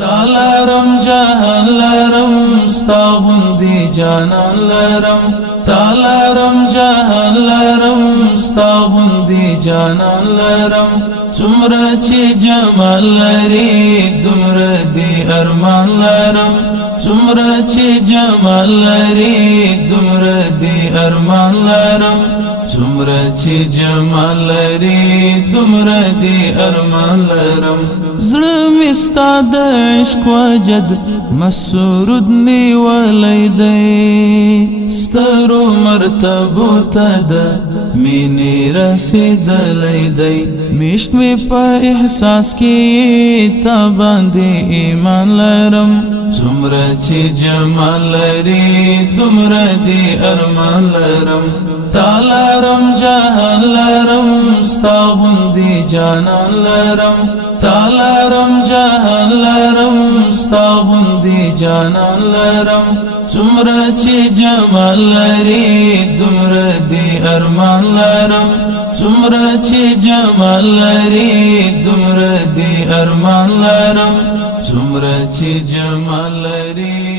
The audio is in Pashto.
تالارم جهان لرم ستا غوندې جانان لرم تالارم جهان لرم ستا غوندې جانان لرم څومره چې جمال لري دومره دې ارمان لرم څومره چې جمال لري دومره دې ارمان لرم څومره چې جمال لري دومره دې ارمان لرم زړه مې ستا د عشق وجد مسرود نیولی دی سترو مرتبو ته د مینې رسېدلی دی میشت مې په احساس کې تا باندې ایمان لرم څومره چې جمال لري دومره دې ارمان لرم تالارم جهان لرم ستا غوندې جانان لرم تالارم جهان لرم ستا غوندې جانان لرم څومره چې جمال لري دومره دې ارمان لرم څومره چې جمال لري دومره دې ارمان لرم څومره چې جمال لري